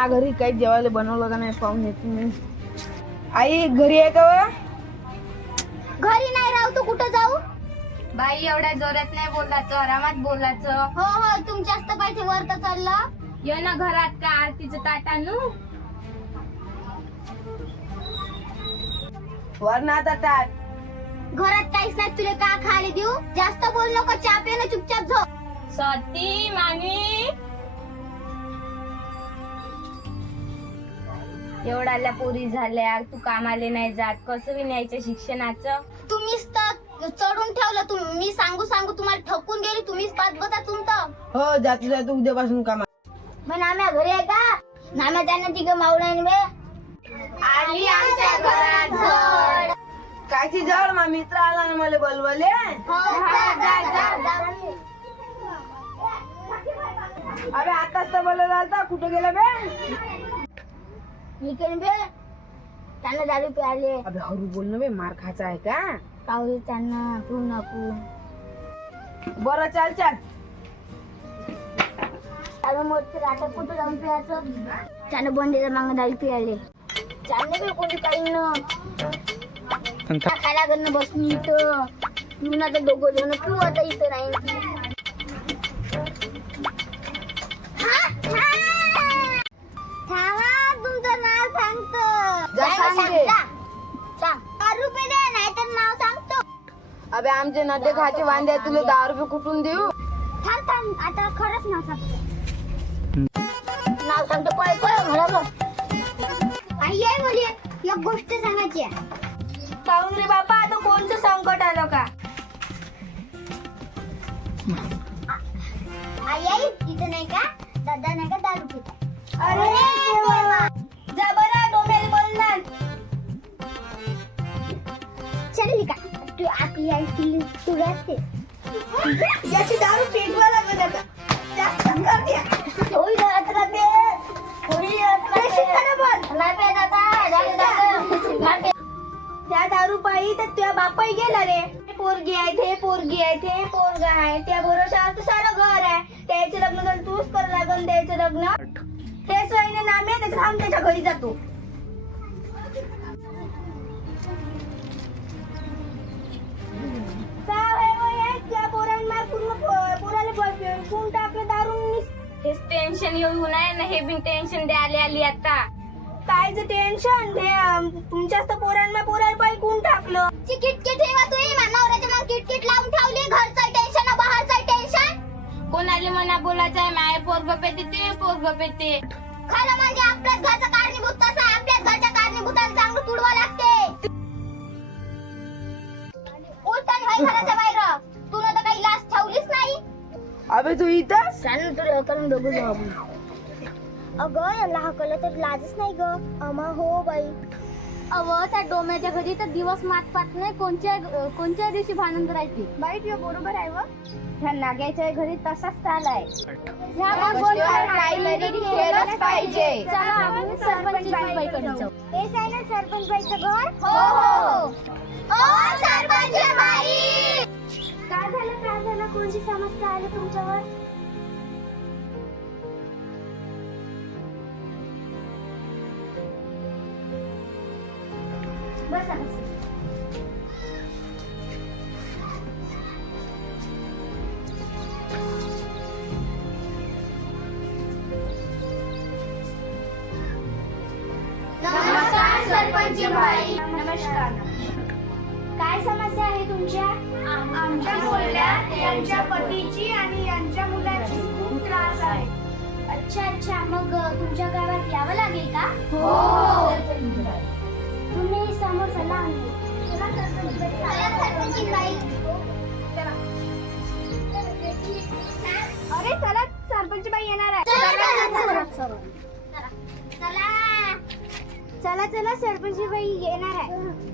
मा घरी काही जेवायला बनवलं का नाही पाहून येते मी. आई घरी आहे का व? घरी नाही राहू तू कुठं जाऊ? बाई एवढ्या जोरात नाही बोलायचं आरामात बोलायचं. हो हो तुमच्याच तर पाहिजे वर तर चाललं. ये ना घरात का आरतीचं ताट आणू? वरण आता टाक घरात काहीच नाही तुला का खायला देऊ? जास्त बोल नको चहा पे ना चुपचाप झोप. स्वाती मानवी एवढ्याला पोरी झाल्या तू कामाले नाही जात कसं बी न्यायचं शिक्षणाचं? तुम्हीच तर चढून ठेवलं तुम्ही मी सांगू सांगू तुम्हाला ठकून गेली तुम्हीच पाच बता तुमचं. हो जातो जातो उद्यापासून कामा मग नाम्या घरी आहे का? नाम्या त्यांना तिघ मावळ्यान वे आली आमच्या घरात झड. कायची जवळ मा मित्र आला ना मला बोलवले हो, जा, जा, जा, जा. अरे आताच तर बोलवला आलता. कुठं गेला बे? इकडे बे. त्यांना दारू प्याले अबे हरू बोल ना बे मार खायचा आहे का? कावळी त्यांना तू नको. बरं चाल चाल. त्याला मोठं राटा कुठं जाऊन प्यायचं? त्यानं बंडीला मागं दारू प्याले त्यानं बी कोणी काही न खायला बसली इथं? म्हणून आता दोघं जण तू आता इथं नाही थांबा सांगतो. जा काय सांग दे. सांग, रुपये नाहीतर नाव सांगतो. अबे आमचे नदे खायचे वांदे आहे, तुला दहा रुपये कुठून देऊ? थांब थांब. आता खरंच नाव सांगतो. नाव सांगतो पळ पळ आई आहे मुली एक गोष्ट सांगायची आहे. रे बापा आता कोणतं संकट आलं का? आई आई तिथं नाही का? दादा नाही का दारू पिता? अरे! चल का? तू आपली आई तुला तुला असते याची दारू पेटवा लागत आता. जास्त करते होई होई. त्या दारू पायी तर तुझ्या बापाई गेला रे. पोरगी आहे ते पोरगी आहे ते पोरग आहे. त्या भरोशावर तर सारं घर आहे. त्याचं लग्न तर तूच कर लागन द्यायचं लग्न. ते सोयीने नामे त्याच्या थांब त्याच्या घरी जातो. टेन्शन येऊ नये ना हे बी टेन्शन द्यायला आली आता. कायचं टेन्शन हे अं, तुमच्याच तर पोरांना पोराला पायी कोण टाकलं. ची किटकिट ठेवा तू ही नवऱ्याच्या मग किटकिट लावून ठेवली घरचं टेन्शन बाहेरचं टेन्शन कोणाला मना बोलायचं आहे माय पोरग पेते ते पोरग पेते. खरं म्हणजे आपल्याच घरचं कारणीभूत तसं आहे आपल्याच घरच्या कारणीभूताला चांगलं तुडवा लागते. उलटण भाई घराच्या बाहेर अबे तू इथं? सांग तुला करून बघू जाऊ अगं याला हकलं तर लाजच नाही ग. अमा हो बाई. अव त्या डोम्याच्या घरी तर दिवस मात पात नाही. कोणत्या कोणत्या दिवशी भांडण करायची? बाई तुझ्या बरोबर आहे व. ह्या नाग्याच्या घरी तसाच चालाय ह्या गोष्टीवर काहीतरी केलंच पाहिजे. चला आपण सरपंच बाईकडे जाऊ हेच आहे ना सरपंच बाईचं घर? हो हो. समस्या आली तुमच्यावर बसा बसा आहे तुमच्या? आमच्या बोलण्यात यांच्या पतीची आणि यांच्या मुलाची खूप त्रास आहे. अच्छा अच्छा. मग तुमच्या गावात यावं लागेल का? हो. तुम्ही समोर चला आम्ही. अरे चला सरपंच बाई. येणार आहे. चला चला सरपंच बाई येणार आहे.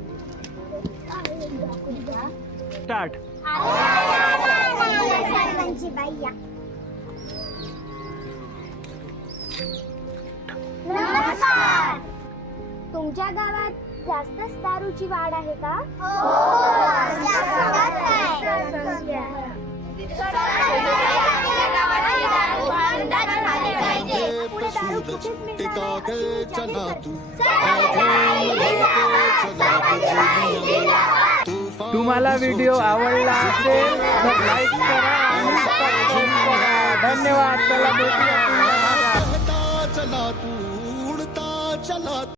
स्टार्ट नमस्कार. तुमच्या गावात जास्तच दारूची वाढ आहे का? पुढे दारू इथेच मिळणार आहे अशी मी जाहीर करते. सरपंच बाई जिंदाबाद! तुम्हाला व्हिडिओ आवडला असेल तर लाईक करा आणि सबस्क्राईब करा धन्यवाद चला भेटूया चला तू